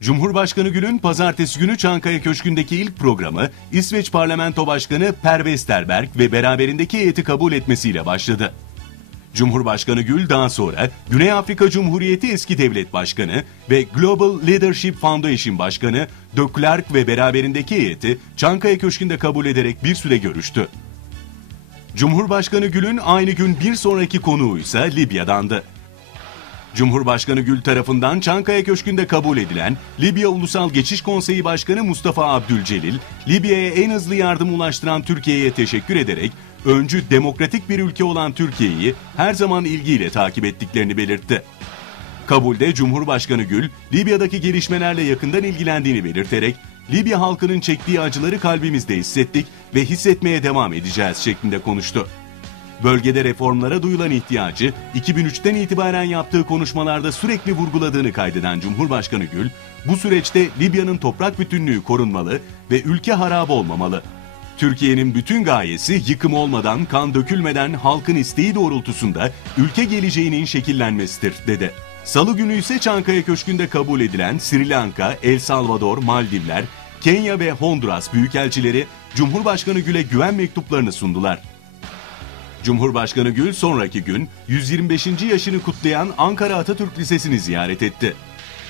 Cumhurbaşkanı Gül'ün pazartesi günü Çankaya Köşkü'ndeki ilk programı İsveç Parlamento Başkanı Per Westerberg ve beraberindeki heyeti kabul etmesiyle başladı. Cumhurbaşkanı Gül daha sonra Güney Afrika Cumhuriyeti eski devlet başkanı ve Global Leadership Foundation başkanı De Klerk ve beraberindeki heyeti Çankaya Köşkü'nde kabul ederek bir süre görüştü. Cumhurbaşkanı Gül'ün aynı gün bir sonraki konuğu ise Libya'dandı. Cumhurbaşkanı Gül tarafından Çankaya Köşkü'nde kabul edilen Libya Ulusal Geçiş Konseyi Başkanı Mustafa Abdülcelil, Libya'ya en hızlı yardım ulaştıran Türkiye'ye teşekkür ederek öncü demokratik bir ülke olan Türkiye'yi her zaman ilgiyle takip ettiklerini belirtti. Kabulde Cumhurbaşkanı Gül, Libya'daki gelişmelerle yakından ilgilendiğini belirterek, Libya halkının çektiği acıları kalbimizde hissettik ve hissetmeye devam edeceğiz şeklinde konuştu. Bölgede reformlara duyulan ihtiyacı 2003'ten itibaren yaptığı konuşmalarda sürekli vurguladığını kaydeden Cumhurbaşkanı Gül, bu süreçte Libya'nın toprak bütünlüğü korunmalı ve ülke harap olmamalı. Türkiye'nin bütün gayesi yıkım olmadan, kan dökülmeden halkın isteği doğrultusunda ülke geleceğinin şekillenmesidir, dedi. Salı günü ise Çankaya Köşkü'nde kabul edilen Sri Lanka, El Salvador, Maldivler, Kenya ve Honduras büyükelçileri Cumhurbaşkanı Gül'e güven mektuplarını sundular. Cumhurbaşkanı Gül sonraki gün 125. yaşını kutlayan Ankara Atatürk Lisesi'ni ziyaret etti.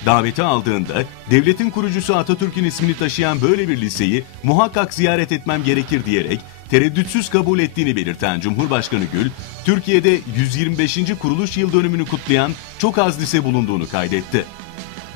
Daveti aldığında devletin kurucusu Atatürk'ün ismini taşıyan böyle bir liseyi muhakkak ziyaret etmem gerekir diyerek tereddütsüz kabul ettiğini belirten Cumhurbaşkanı Gül, Türkiye'de 125. kuruluş yıl dönümünü kutlayan çok az lise bulunduğunu kaydetti.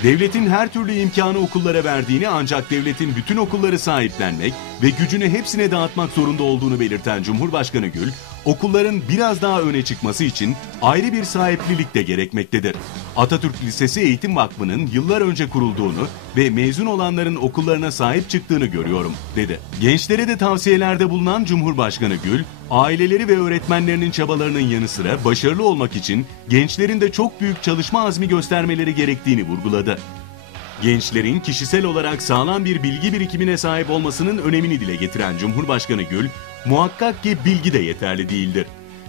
Devletin her türlü imkanı okullara verdiğini ancak devletin bütün okulları sahiplenmek ve gücünü hepsine dağıtmak zorunda olduğunu belirten Cumhurbaşkanı Gül, okulların biraz daha öne çıkması için ayrı bir sahiplilik de gerekmektedir. Atatürk Lisesi Eğitim Vakfı'nın yıllar önce kurulduğunu ve mezun olanların okullarına sahip çıktığını görüyorum, dedi. Gençlere de tavsiyelerde bulunan Cumhurbaşkanı Gül, aileleri ve öğretmenlerinin çabalarının yanı sıra başarılı olmak için gençlerin de çok büyük çalışma azmi göstermeleri gerektiğini vurguladı. Gençlerin kişisel olarak sağlam bir bilgi birikimine sahip olmasının önemini dile getiren Cumhurbaşkanı Gül, muhakkak ki bilgi de yeterli değildir.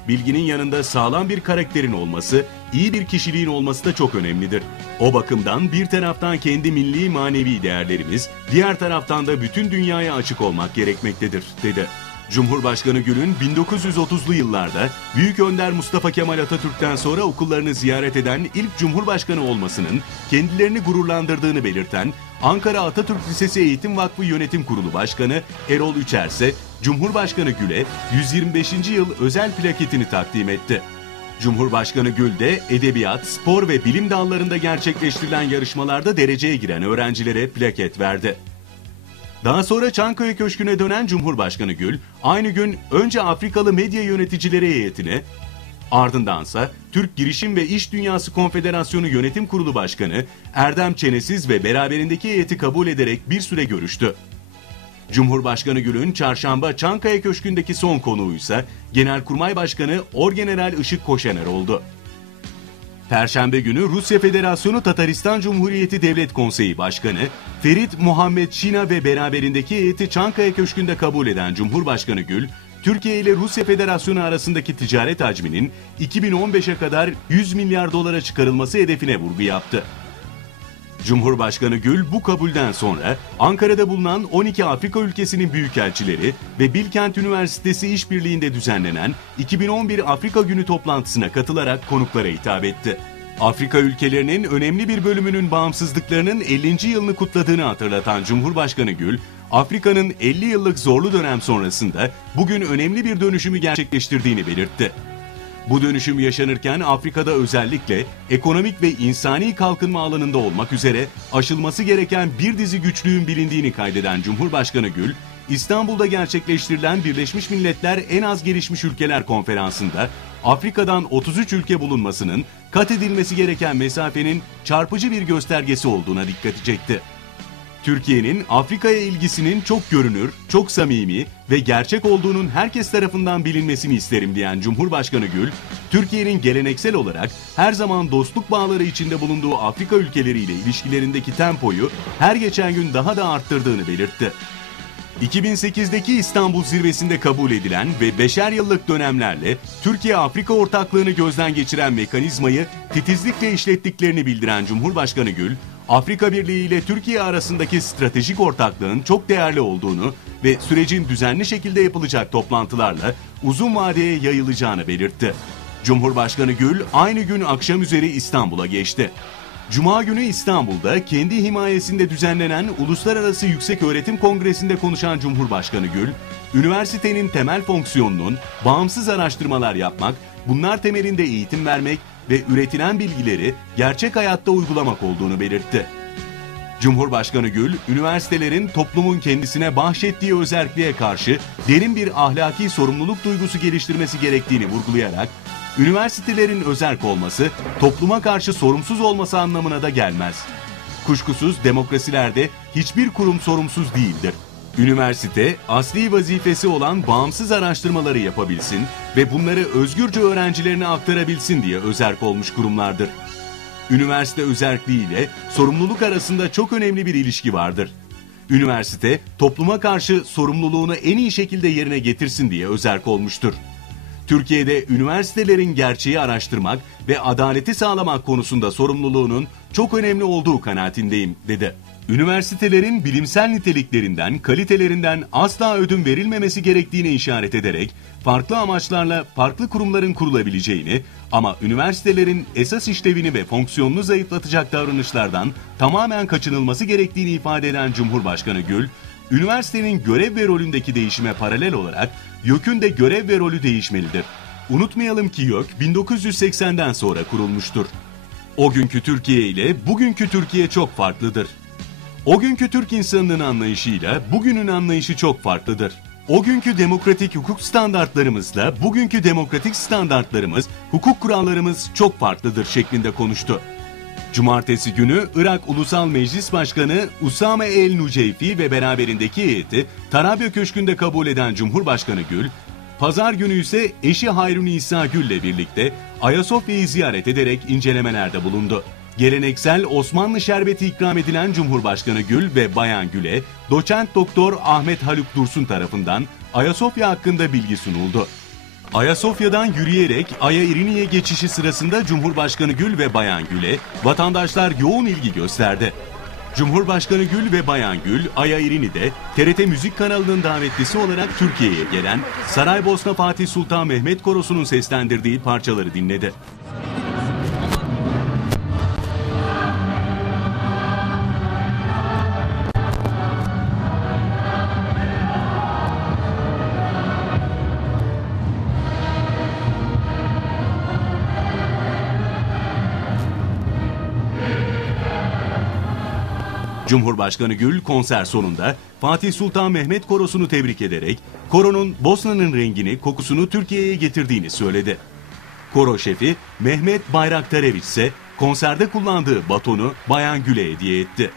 Bilginin yanında sağlam bir karakterin olması, iyi bir kişiliğin olması da çok önemlidir. O bakımdan bir taraftan kendi milli manevi değerlerimiz, diğer taraftan da bütün dünyaya açık olmak gerekmektedir, dedi. Cumhurbaşkanı Gül'ün 1930'lu yıllarda Büyük Önder Mustafa Kemal Atatürk'ten sonra okullarını ziyaret eden ilk Cumhurbaşkanı olmasının kendilerini gururlandırdığını belirten Ankara Atatürk Lisesi Eğitim Vakfı Yönetim Kurulu Başkanı Erol Üçer ise Cumhurbaşkanı Gül'e 125. yıl özel plaketini takdim etti. Cumhurbaşkanı Gül de edebiyat, spor ve bilim dallarında gerçekleştirilen yarışmalarda dereceye giren öğrencilere plaket verdi. Daha sonra Çankaya Köşkü'ne dönen Cumhurbaşkanı Gül, aynı gün önce Afrikalı medya yöneticileri heyetine, ardındansa Türk Girişim ve İş Dünyası Konfederasyonu Yönetim Kurulu Başkanı Erdem Çenesiz ve beraberindeki heyeti kabul ederek bir süre görüştü. Cumhurbaşkanı Gül'ün çarşamba Çankaya Köşkü'ndeki son konuğu ise Genelkurmay Başkanı Orgeneral Işık Koşener oldu. Perşembe günü Rusya Federasyonu Tataristan Cumhuriyeti Devlet Konseyi Başkanı Ferit Muhammed Şina ve beraberindeki heyeti Çankaya Köşkü'nde kabul eden Cumhurbaşkanı Gül, Türkiye ile Rusya Federasyonu arasındaki ticaret hacminin 2015'e kadar 100 milyar dolara çıkarılması hedefine vurgu yaptı. Cumhurbaşkanı Gül bu kabulden sonra Ankara'da bulunan 12 Afrika ülkesinin büyükelçileri ve Bilkent Üniversitesi işbirliğinde düzenlenen 2011 Afrika Günü toplantısına katılarak konuklara hitap etti. Afrika ülkelerinin önemli bir bölümünün bağımsızlıklarının 50. yılını kutladığını hatırlatan Cumhurbaşkanı Gül, Afrika'nın 50 yıllık zorlu dönem sonrasında bugün önemli bir dönüşümü gerçekleştirdiğini belirtti. Bu dönüşüm yaşanırken Afrika'da özellikle ekonomik ve insani kalkınma alanında olmak üzere aşılması gereken bir dizi güçlüğün bilindiğini kaydeden Cumhurbaşkanı Gül, İstanbul'da gerçekleştirilen Birleşmiş Milletler En Az Gelişmiş Ülkeler Konferansı'nda Afrika'dan 33 ülke bulunmasının kat edilmesi gereken mesafenin çarpıcı bir göstergesi olduğuna dikkat çekti. Türkiye'nin Afrika'ya ilgisinin çok görünür, çok samimi ve gerçek olduğunun herkes tarafından bilinmesini isterim diyen Cumhurbaşkanı Gül, Türkiye'nin geleneksel olarak her zaman dostluk bağları içinde bulunduğu Afrika ülkeleriyle ilişkilerindeki tempoyu her geçen gün daha da arttırdığını belirtti. 2008'deki İstanbul zirvesinde kabul edilen ve beşer yıllık dönemlerle Türkiye-Afrika ortaklığını gözden geçiren mekanizmayı titizlikle işlettiklerini bildiren Cumhurbaşkanı Gül, Afrika Birliği ile Türkiye arasındaki stratejik ortaklığın çok değerli olduğunu ve sürecin düzenli şekilde yapılacak toplantılarla uzun vadeye yayılacağını belirtti. Cumhurbaşkanı Gül aynı gün akşam üzeri İstanbul'a geçti. Cuma günü İstanbul'da kendi himayesinde düzenlenen Uluslararası Yüksek Öğretim Kongresi'nde konuşan Cumhurbaşkanı Gül, üniversitenin temel fonksiyonunun bağımsız araştırmalar yapmak, bunlar temelinde eğitim vermek ve üretilen bilgileri gerçek hayatta uygulamak olduğunu belirtti. Cumhurbaşkanı Gül, üniversitelerin toplumun kendisine bahşettiği özelliğe karşı derin bir ahlaki sorumluluk duygusu geliştirmesi gerektiğini vurgulayarak, üniversitelerin özerk olması, topluma karşı sorumsuz olması anlamına da gelmez. Kuşkusuz demokrasilerde hiçbir kurum sorumsuz değildir. Üniversite, asli vazifesi olan bağımsız araştırmaları yapabilsin ve bunları özgürce öğrencilerine aktarabilsin diye özerk olmuş kurumlardır. Üniversite özerkliği ile sorumluluk arasında çok önemli bir ilişki vardır. Üniversite, topluma karşı sorumluluğunu en iyi şekilde yerine getirsin diye özerk olmuştur. Türkiye'de üniversitelerin gerçeği araştırmak ve adaleti sağlamak konusunda sorumluluğunun çok önemli olduğu kanaatindeyim, dedi. Üniversitelerin bilimsel niteliklerinden, kalitelerinden asla ödün verilmemesi gerektiğine işaret ederek, farklı amaçlarla farklı kurumların kurulabileceğini ama üniversitelerin esas işlevini ve fonksiyonunu zayıflatacak davranışlardan tamamen kaçınılması gerektiğini ifade eden Cumhurbaşkanı Gül, üniversitenin görev ve rolündeki değişime paralel olarak YÖK'ün de görev ve rolü değişmelidir. Unutmayalım ki YÖK 1980'den sonra kurulmuştur. O günkü Türkiye ile bugünkü Türkiye çok farklıdır. O günkü Türk insanının anlayışıyla bugünün anlayışı çok farklıdır. O günkü demokratik hukuk standartlarımızla bugünkü demokratik standartlarımız, hukuk kurallarımız çok farklıdır şeklinde konuştu. Cumartesi günü Irak Ulusal Meclis Başkanı Usame El Nuceyfi ve beraberindeki heyeti Tarabya Köşkü'nde kabul eden Cumhurbaşkanı Gül, Pazar günü ise eşi Hayrun İsa Gül'le birlikte Ayasofya'yı ziyaret ederek incelemelerde bulundu. Geleneksel Osmanlı şerbeti ikram edilen Cumhurbaşkanı Gül ve Bayan Gül'e doçent doktor Ahmet Haluk Dursun tarafından Ayasofya hakkında bilgi sunuldu. Ayasofya'dan yürüyerek Aya İrini'ye geçişi sırasında Cumhurbaşkanı Gül ve Bayan Gül'e vatandaşlar yoğun ilgi gösterdi. Cumhurbaşkanı Gül ve Bayan Gül, Aya İrini'de TRT Müzik kanalının davetlisi olarak Türkiye'ye gelen Saraybosna Fatih Sultan Mehmet Korosu'nun seslendirdiği parçaları dinledi. Cumhurbaşkanı Gül konser sonunda Fatih Sultan Mehmet Korosu'nu tebrik ederek koronun Bosna'nın rengini, kokusunu Türkiye'ye getirdiğini söyledi. Koro şefi Mehmet Bayraktareviç ise konserde kullandığı batonu Bayan Gül'e hediye etti.